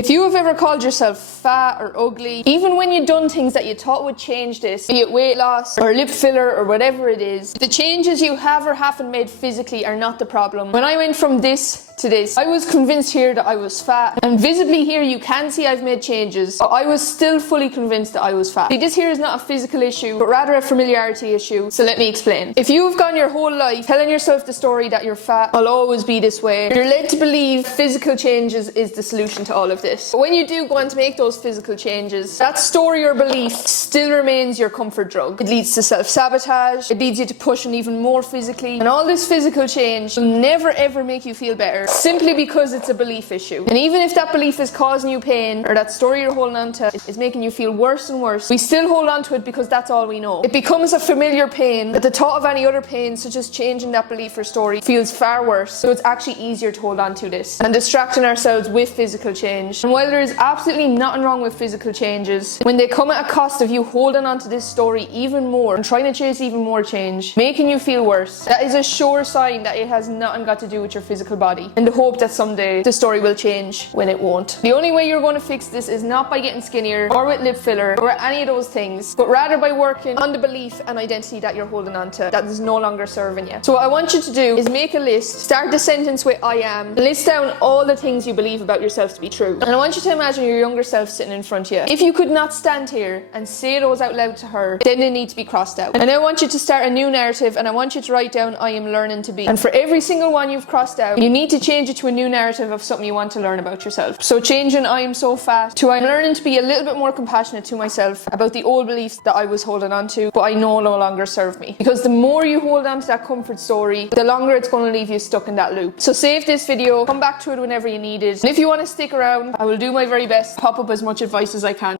If you have ever called yourself fat or ugly, even when you've done things that you thought would change this, be it weight loss or lip filler or whatever it is, the changes you have or haven't made physically are not the problem. When I went from this to this, I was convinced here that I was fat, and visibly here you can see I've made changes, but I was still fully convinced that I was fat. See, this here is not a physical issue, but rather a familiarity issue, so let me explain. If you've gone your whole life telling yourself the story that you're fat, I'll always be this way, you're led to believe physical changes is the solution to all of this. But when you do go on to make those physical changes, that story or belief still remains your comfort drug. It leads to self-sabotage, it leads you to pushing even more physically, and all this physical change will never ever make you feel better, simply because it's a belief issue. And even if that belief is causing you pain, or that story you're holding on to is making you feel worse and worse, we still hold on to it because that's all we know. It becomes a familiar pain that the thought of any other pain, such as changing that belief or story, feels far worse. So it's actually easier to hold on to this and distracting ourselves with physical change. And while there is absolutely nothing wrong with physical changes, when they come at a cost of you holding on to this story even more and trying to chase even more change, making you feel worse, that is a sure sign that it has nothing got to do with your physical body, and the hope that someday the story will change when it won't. The only way you're going to fix this is not by getting skinnier or with lip filler or any of those things, but rather by working on the belief and identity that you're holding on to that is no longer serving you. So what I want you to do is make a list, start the sentence with I am, and list down all the things you believe about yourself to be true. And I want you to imagine your younger self sitting in front of you. If you could not stand here and say those out loud to her, then they need to be crossed out. And I want you to start a new narrative, and I want you to write down I am learning to be. And for every single one you've crossed out, you need to change it to a new narrative of something you want to learn about yourself. So changing I am so fat to I'm learning to be a little bit more compassionate to myself about the old beliefs that I was holding on to, but I know no longer serve me. Because the more you hold on to that comfort story, the longer it's going to leave you stuck in that loop. So save this video, come back to it whenever you need it. And if you want to stick around, I will do my very best to pop up as much advice as I can.